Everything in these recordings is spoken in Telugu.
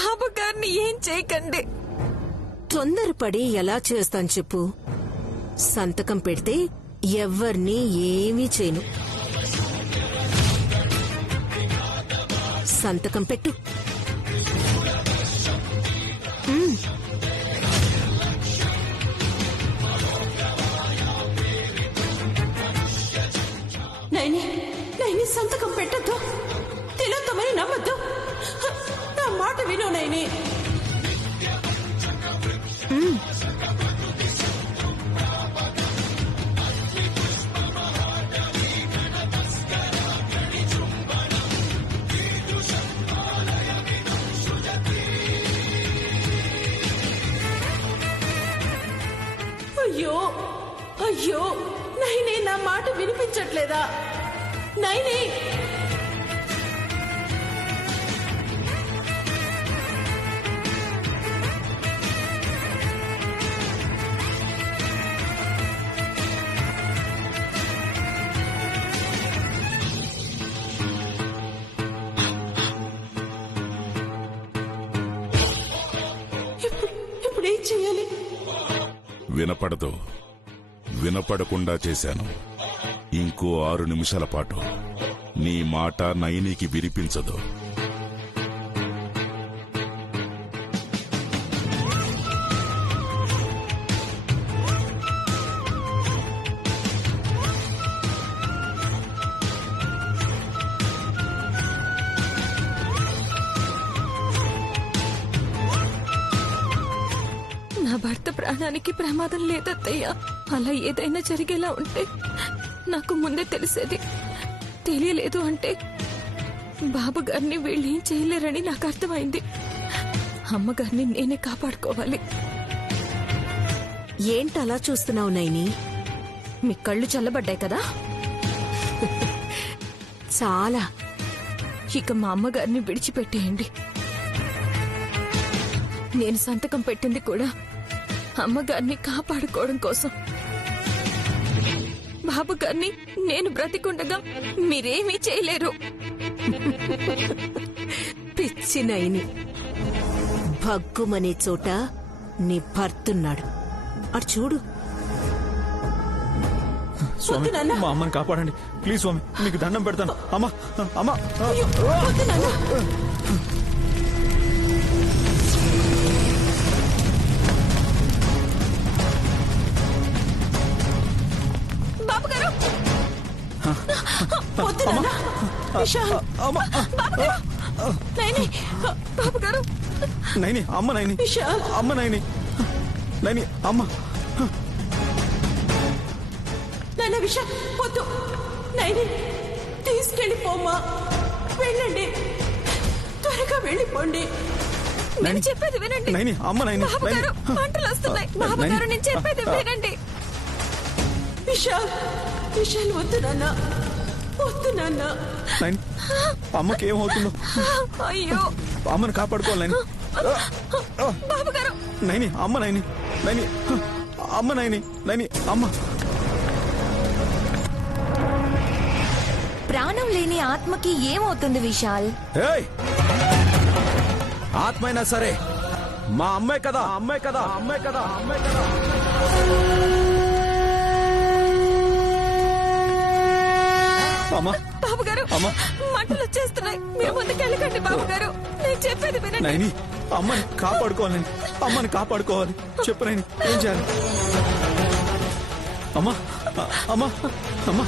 బాబు గారిని ఏం చేయకండి. తొందరపడి ఎలా చేస్తాను చెప్పు? సంతకం పెడితే ఎవ్వర్నీ ఏమీ చేయను. సంతకం పెట్టు. నైని సంతకం పెట్టద్దు. తిలోత్తమని నమ్మద్దు. నా మాట విను నైని. అయ్యో అయ్యో నైని, నా మాట వినిపించట్లేదా? నైని, ఇప్పుడేం చేయాలి? వినపడదు. వినపడకుండా చేశాను. ఇంకో 6 నిమిషాల పాటు నీ మాట నయనికి వినిపించదు. నా భర్త ప్రాణానికి ప్రమాదం లేదత్తయ్యా. అలా ఏదైనా జరిగేలా ఉంటే నాకు ముందే తెలిసేది. తెలియలేదు అంటే బాబు గారిని వీళ్ళేం చేయలేరని నాకు అర్థమైంది. అమ్మగారిని నేనే కాపాడుకోవాలి. ఏంటలా చూస్తున్నావు నైని? మీ కళ్ళు చల్లబడ్డాయి కదా? చాలా. ఇక మా అమ్మగారిని విడిచిపెట్టేయండి. నేను సంతకం పెట్టింది కూడా అమ్మగారిని కాపాడుకోవడం కోసం. బాబు గారిని నేను బ్రతికుండగా మీరేమీ చేయలేరు. పిచ్చి నైని, భగ్గుమనే చోట నీ భర్తున్నాడు. అటు చూడు. స్వామి, మా అమ్మని కాపాడండి ప్లీజ్. స్వామి, మీకు దండం పెడతాను. అమ్మా అమ్మా, బాబు గారు, బాబు గారు. నైని, అమ్మ నైని, అమ్మ నైని, నైని అమ్మ. నాన్న విష వద్దు. నైని తీసుకెళ్ళిపోమ్మా. వెళ్ళండి, త్వరగా వెళ్ళిపోండి. నేను చెప్పేది వినండి. నైని, అమ్మ నైని, బాబు గారు, మంటలు వస్తున్నాయి. బాబు గారు, నేను చెప్పేది వినండి. విశాల్ వద్దు నాన్న, వద్దు నాన్న. నైని, అమ్మకి ఏమవుతుందో? అయ్యో, అమ్మని కాపాడుకోవాలి నైని. బాబు గారు. నైని, అమ్మ నైని, నైని అమ్మ నైని, నైని అమ్మ. ప్రాణం లేని ఆత్మకి ఏమవుతుంది విశాల్? ఆత్మైనా సరే మా అమ్మాయి కదా, అమ్మాయి కదా, అమ్మాయి కదా, అమ్మాయి కదా. అమ్మా, బాబు గారు, మంటలు వచ్చేస్తున్నాయి. మీరు ముందుకెళ్ళకండి బాబు గారు. నేను చెప్పేది వినండి. నైని, అమ్మని కాపాడుకోవాలి. అమ్మని కాపాడుకోవాలి. చెప్పు నైని, ఏం చేయాలి? అమ్మా, అమ్మా, అమ్మా.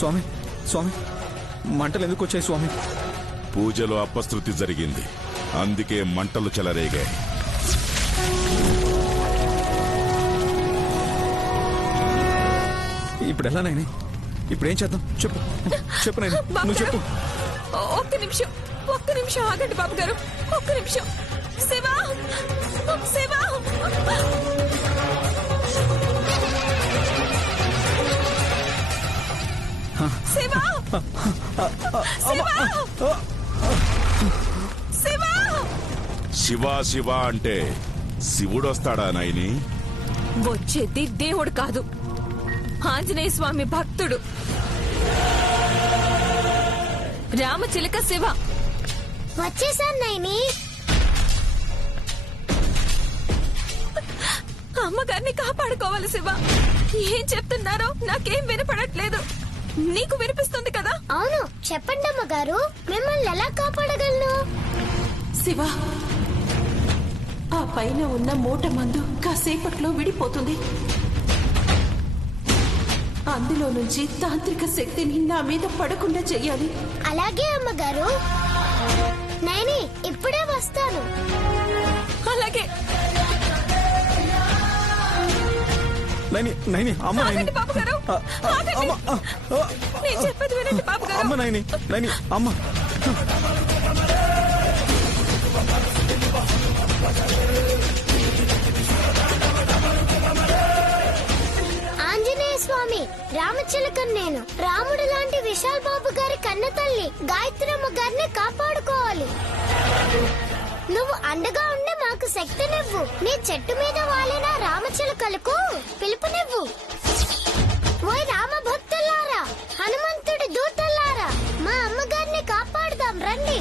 స్వామి, స్వామి, మంటలు ఎందుకు వచ్చాయి స్వామి? పూజలో అపశృతి జరిగింది, అందుకే మంటలు చెలరేగాయి. ఇప్పుడు ఎలా నైని? ఇప్పుడు ఏం చేద్దాం? చెప్పు, చెప్పు నైని, నువ్వు చెప్పు. ఒక్క నిమిషం ఆగండి బాబు గారు. ఒక్క నిమిషం. శివా, శివా. శివా, శివా. శివ శివ అంటే శివుడొస్తాడా నైని? వచ్చేది దేవుడు కాదు, ఆంజనేయ స్వామి భక్తుడు రామచిలక శివ. వచ్చేసాను నైని. అమ్మగారిని కాపాడుకోవాలి శివ. ఏం చెప్తున్నారో నాకేం వినపడట్లేదు. నీకు వినిపిస్తుంది కదా? అవును, చెప్పండి అమ్మగారు, మిమ్మల్ని ఎలా కాపాడగలను? శివ, ఆ పైన ఉన్న మూట మందు కాసేపట్లో విడిపోతుంది. అందులో నుంచి తాంత్రిక శక్తిని నా మీద పడకుండా చెయ్యాలి. అలాగే అమ్మగారు. నైని, ఇప్పుడే వస్తాను. అలాగే. నైని నైని అమ్మ నైని ఆగండి బాబు గారు, ఆగండి. అమ్మ నేను చెప్పేది వినండి బాబు గారు. అమ్మ నైని నైని అమ్మ. ఆంజనేయ స్వామి, రామచిలకన్ నేను. రాముడు లాంటి విశాల్ బాబు గారి కన్న తల్లి గాయత్రమ్మ గారిని కాపాడుకోవాలి. నువ్వు అండగా ఉండి మాకు శక్తినివ్వు. నీ చెట్టు మీద వాలిన రామచిలకలకు పిలుపునివ్వు. ఓయ్ రామ భక్తులారా, హనుమంతుడి దూతలారా, మా అమ్మగారిని కాపాడుదాం రండి.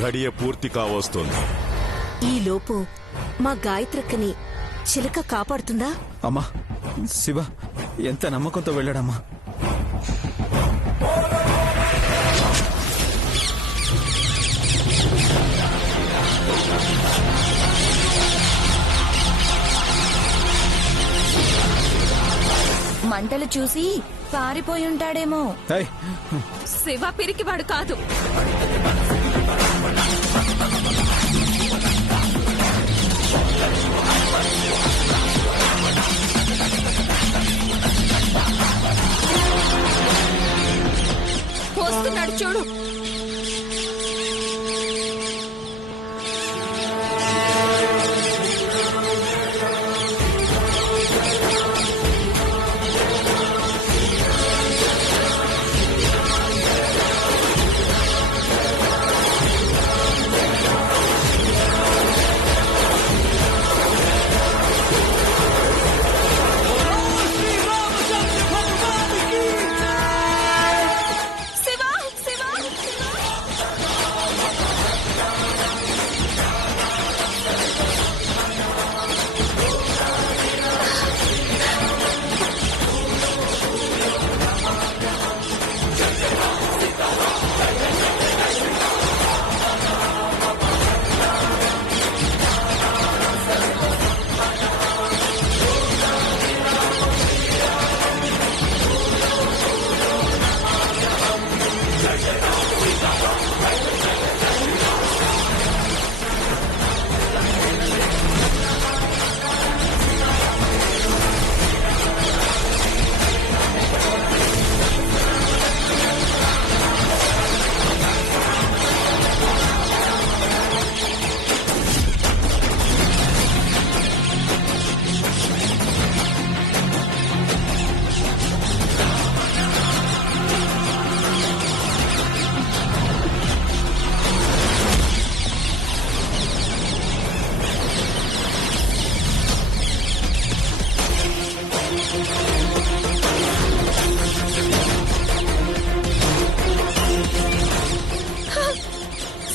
గడియ పూర్తి కావస్తోంది. ఈలోపు మా గాయత్రక్కని చిలక కాపాడుతుందా? అమ్మా, శివ ఎంత నమ్మకంతో వెళ్ళాడమ్మా. మంటలు చూసి పారిపోయి ఉంటాడేమో. ఏయ్, శివ పిరికివాడు కాదు. వస్తున్నాడు చూడు.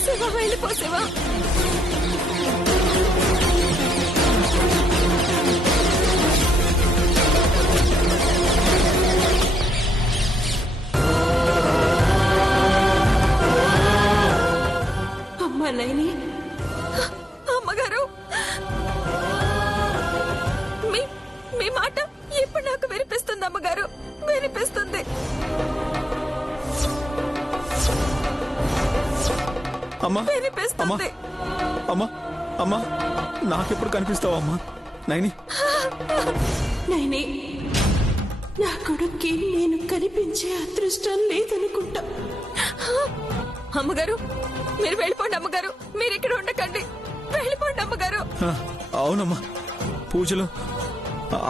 శివ వెళ్ళిపో శివ. అమ్మా నైని, అమ్మగారు, మీ మాట ఇప్పుడు నాకు వినిపిస్తుంది అమ్మగారు, వినిపిస్తుంది. అమ్మా అమ్మా వినిపిస్తుంది. అమ్మా అమ్మా నాకెప్పుడు కనిపిస్తావా అమ్మా? నైని నైని, నా కొడుక్కి నేను కనిపించే అదృష్టం లేదనుకుంటా. అమ్మగారు మీరు వెళ్ళిపోండి. అమ్మగారు మీరు ఇక్కడ ఉండకండి. వెళ్ళిపోండి అమ్మగారు. అవునమ్మా, పూజలో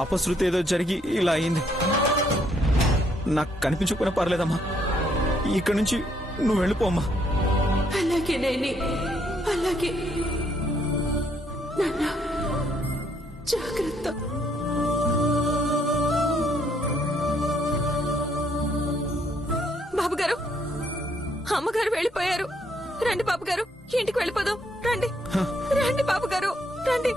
అపశృతి ఏదో జరిగి ఇలా అయింది. నాకు కనిపించకపోయినా పర్లేదమ్మా, ఇక్కడి నుంచి నువ్వు వెళ్ళిపోమ్మా. అలాగే నేని, అలాగే. నాన్న జాగ్రత్త. బాబుగారు అమ్మగారు వెళ్ళిపోయారు. రండి బాబుగారు, ఇంటికి వెళ్ళిపోదాం. రండి రండి బాబుగారు, రండి.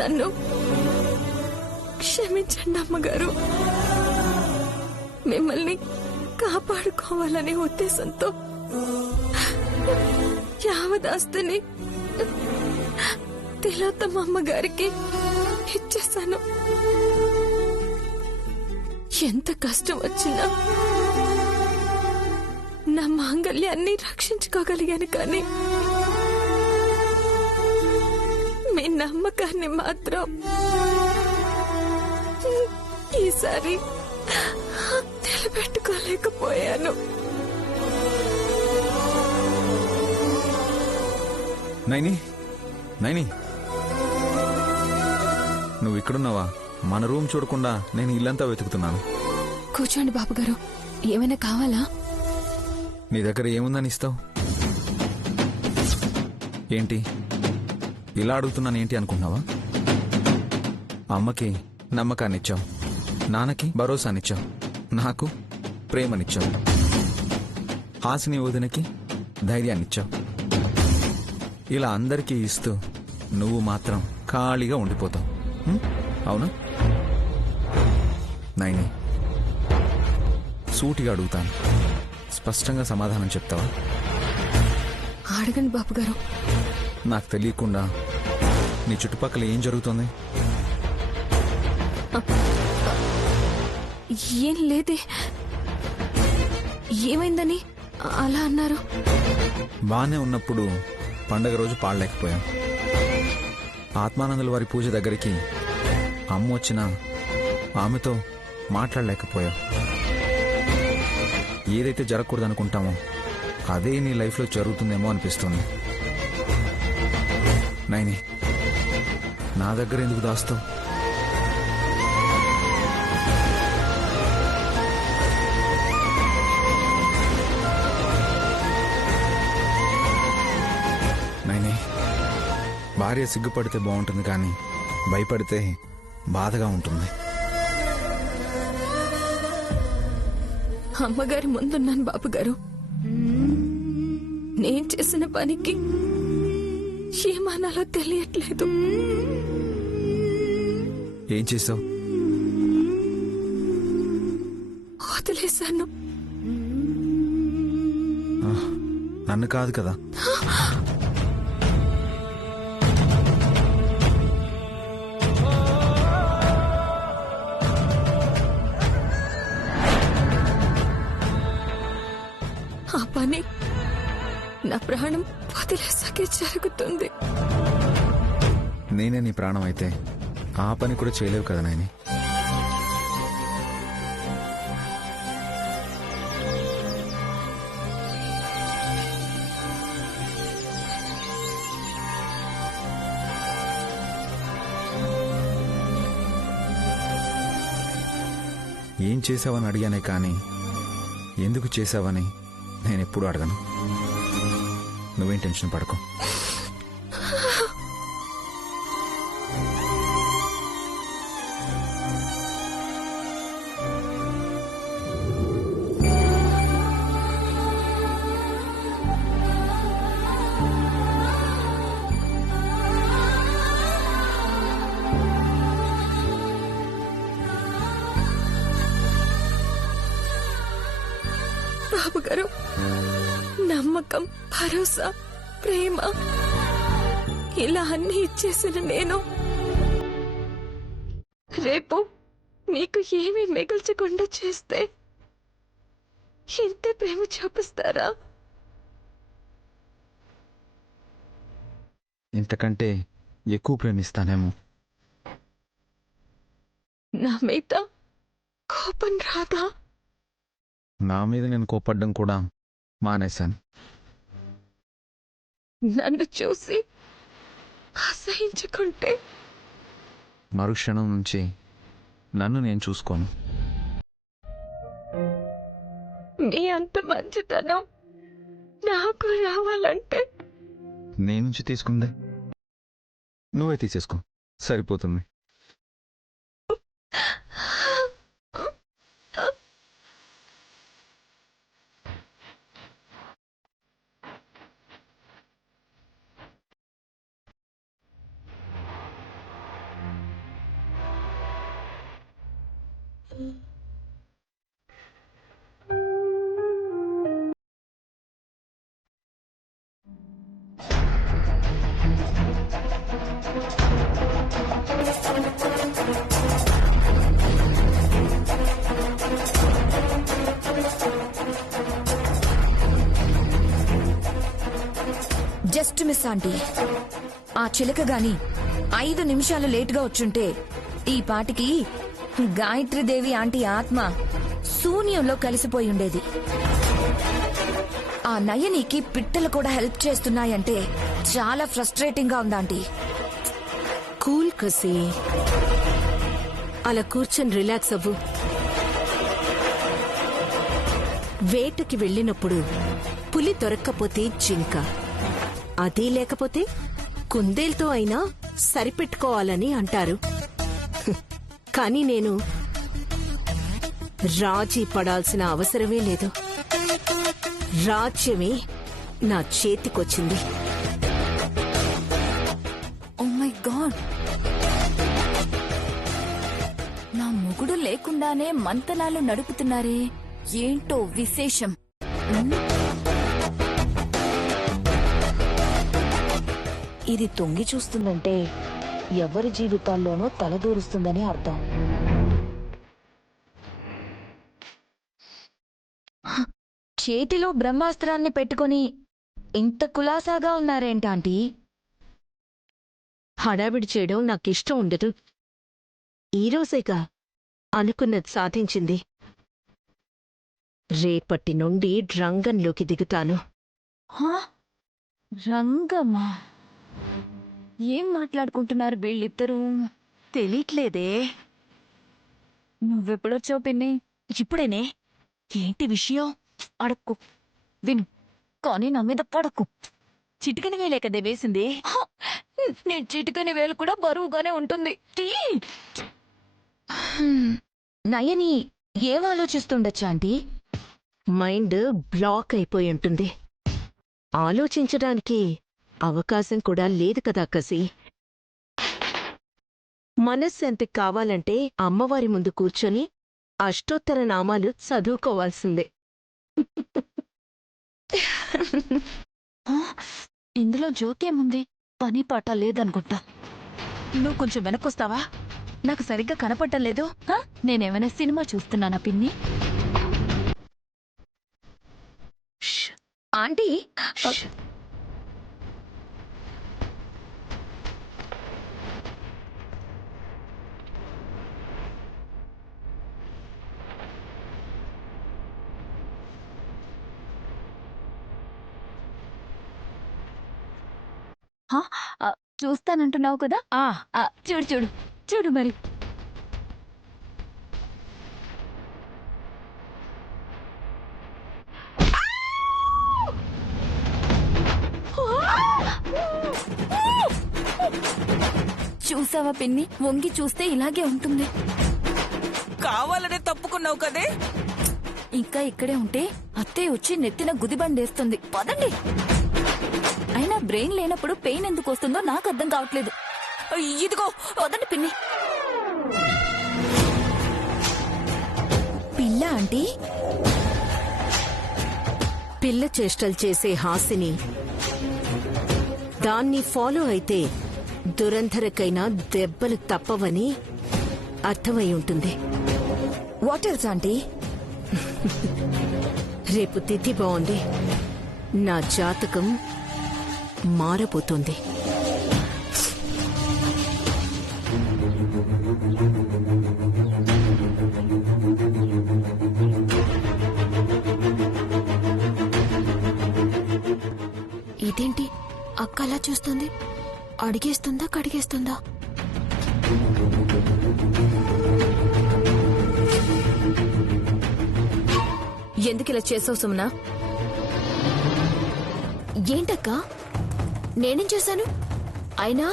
నన్ను క్షమించండి అమ్మగారు. మిమ్మల్ని కాపాడుకోవాలనే ఉద్దేశంతో యావదాస్తిని తిలోత్తమ అమ్మగారికి ఇచ్చేశాను. ఎంత కష్టం వచ్చినా నా మాంగళ్యాన్ని రక్షించుకోగలిగాను, కానీ మీ నమ్మకాన్ని మాత్రం ఈసారి నిలబెట్టుకోలేకపోయాను. నైని, నైని, నువ్వు ఇక్కడున్నావా? మన రూమ్ చూడకుండా నేను ఇల్లంతా వెతుకుతున్నాను. కూర్చోండి బాబుగారు, ఏమైనా కావాలా? నీ దగ్గర ఏముందని ఇస్తావు? ఏంటి ఇలా అడుగుతున్నాను ఏంటి అనుకుంటున్నావా? అమ్మకి నమ్మకాన్నిచ్చావు, నాన్నకి భరోసానిచ్చావు, నాకు ప్రేమనిచ్చావు, హాసిని వదినకి ధైర్యాన్నిచ్చావు. ఇలా అందరికీ ఇస్తూ నువ్వు మాత్రం ఖాళీగా ఉండిపోతావు. అవునా? నైని, సూటిగా అడుగుతాను, స్పష్టంగా సమాధానం చెప్తావా? అడగండి బాబుగారు. నాకు తెలియకుండా నీ చుట్టుపక్కల ఏం జరుగుతుంది? ఏం లేదే. ఏమైందని అలా అన్నారు? బానే ఉన్నప్పుడు పండగ రోజు పాడలేకపోయాం. ఆత్మానందుల వారి పూజ దగ్గరికి అమ్మ వచ్చినా ఆమెతో మాట్లాడలేకపోయాం. ఏదైతే జరగకూడదు అనుకుంటామో అదే నీ లైఫ్లో జరుగుతుందేమో అనిపిస్తుంది. నైని, నా దగ్గర ఎందుకు దాస్తావు? నైని, భార్య సిగ్గుపడితే బాగుంటుంది, కానీ భయపడితే బాధగా ఉంటుంది. అమ్మగారి ముందున్నాను బాబుగారు. నేను చేసిన పనికి ఏమనాలో తెలియట్లేదు. ఏం చేసావు? వదిలేశాను. నన్ను కాదు కదా. ఆ పని నా ప్రాణం వదిలేసాకే జరుగుతుంది. నేనే నీ ప్రాణం అయితే ఆ పని కూడా చేయలేవు కదా నాయని. ఏం చేసావని అడిగానే కానీ ఎందుకు చేసావని నేనెప్పుడు అడగను. నువ్వేం టెన్షన్ పడకు. బాబుగారు, నమ్మకం, భరోసా, ప్రేమ ఇలా అన్ని ఇచ్చేసిన నేను రేపు మీకు ఏమీ మిగల్చకుండా చేస్తే ఇంతే ప్రేమ చూపిస్తారా? ఇంతకంటే ఎక్కువ ప్రేమిస్తానేమో. నా మీద కోపం రాదా? నా మీద నేను కోపడ్డం కూడా మానేశాను. నన్ను చూసి అసహించుకుంటే మరుక్షణం నుంచి నన్ను నేను చూసుకోను. మీ అంత మంచితనం నాకు రావాలంటే నీ నుంచి తీసుకుందే నువ్వే తీసేసుకో, సరిపోతుంది. Just miss aunty. ఆ చిలక గాని 5 నిమిషాలు లేటుగా వచ్చుంటే ఈ పాటికి గాయత్రీదేవి ఆంటీ ఆత్మ శూన్యంలో కలిసిపోయి ఉండేది. ఆ నయనికి పిట్టలు కూడా హెల్ప్ చేస్తున్నాయంటే చాలా ఫ్రస్ట్రేటింగ్ గా ఉందాంటీ. కూల్ కసి, అలా కూర్చొని రిలాక్స్ అవ్వు. వేటకి వెళ్ళినప్పుడు పులి దొరక్కపోతే జింక, అది లేకపోతే కుందేల్తో అయినా సరిపెట్టుకోవాలని అంటారు. కానీ నేను రాజీ పడాల్సిన అవసరమే లేదు. రాజ్యమే నా చేతికొచ్చింది. ఓ మై గాడ్, నా మొగుడు లేకుండానే మంతనాలు నడుపుతున్నారే, ఏంటో విశేషం. ఇది తొంగి చూస్తుందంటే ఎవరి జీవితాల్లోనూ తలదూరుస్తుందని అర్థం. చేతిలో బ్రహ్మాస్త్రాన్ని పెట్టుకుని ఇంత కులాసాగా ఉన్నారేంటాంటీ? హడావిడి చేయడం నాకిష్టం ఉండదు. ఈరోజేగా అనుకున్నది సాధించింది. రేపటి నుండి రంగంలోకి దిగుతాను. రంగమ్మా, ఏం మాట్లాడుకుంటున్నారు వీళ్ళిద్దరూ? తెలియట్లేదే. నువ్వెప్పుడొచ్చావు పిన్ని? ఇప్పుడేనే. ఏంటి విషయం? అడక్కు, విను, కానీ నా మీద పడకు. చిటికని వేలే కదే వేసింది. నీ చిటికని వేలు కూడా బరువుగానే ఉంటుంది. నయని ఏం ఆలోచిస్తుండొచ్చా ఆంటీ? మైండ్ బ్లాక్ అయిపోయి ఉంటుంది. ఆలోచించడానికి అవకాశం కూడా లేదు కదా కసి. మనశ్శాంతికి కావాలంటే అమ్మవారి ముందు కూర్చొని అష్టోత్తర నామాలు చదువుకోవాల్సిందే. ఇందులో జోకేముంది? పని పాట లేదనుకుంటా. నువ్వు కొంచెం వెనక్కొస్తావా? నాకు సరిగ్గా కనపడటం లేదు. నేనేమైనా సినిమా చూస్తున్నానా పిన్ని? ఆంటీ, చూస్తానంటున్నావు కదా? చూడు చూడు చూడు మరి. చూసావా పిన్ని, వంగి చూస్తే ఇలాగే ఉంటుంది. కావాలనే తప్పుకున్నావు కదే. ఇంకా ఇక్కడే ఉంటే అత్తయ్య వచ్చి నెత్తిన గుదిబండేస్తుంది. పదండి. అయినా బ్రెయిన్ లేనప్పుడు పెయిన్ ఎందుకు వస్తుందో నాకు అర్థం కావట్లేదు. ఇదిగో పదండి పిన్ని. పిల్ల ఆంటీ, పిల్ల చేష్టలు చేసే హాసిని దాన్ని ఫాలో అయితే దురంధరకైనా దెబ్బలు తప్పవని అర్థమై ఉంటుంది. What else aunty? రేపు తిథి బాగుంది. నా జాతకం మారబోతుంది. ఇదేంటి అక్క అలా చూస్తుంది? అడిగేస్తుందా కడిగేస్తుందా? ఎందుకిలా చేసావు సుమనా? ఏంటక్క నేనేం చేశాను? అయినా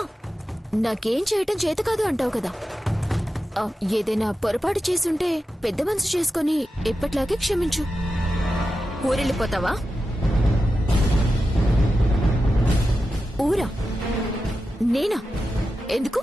నాకేం చేయటం చేత కాదు అంటావు కదా. ఏదైనా పొరపాటు చేసుంటే పెద్ద మనసు చేసుకుని ఎప్పట్లాగే క్షమించు. ఊరెళ్ళిపోతావా? ఊరా? నేనా? ఎందుకు?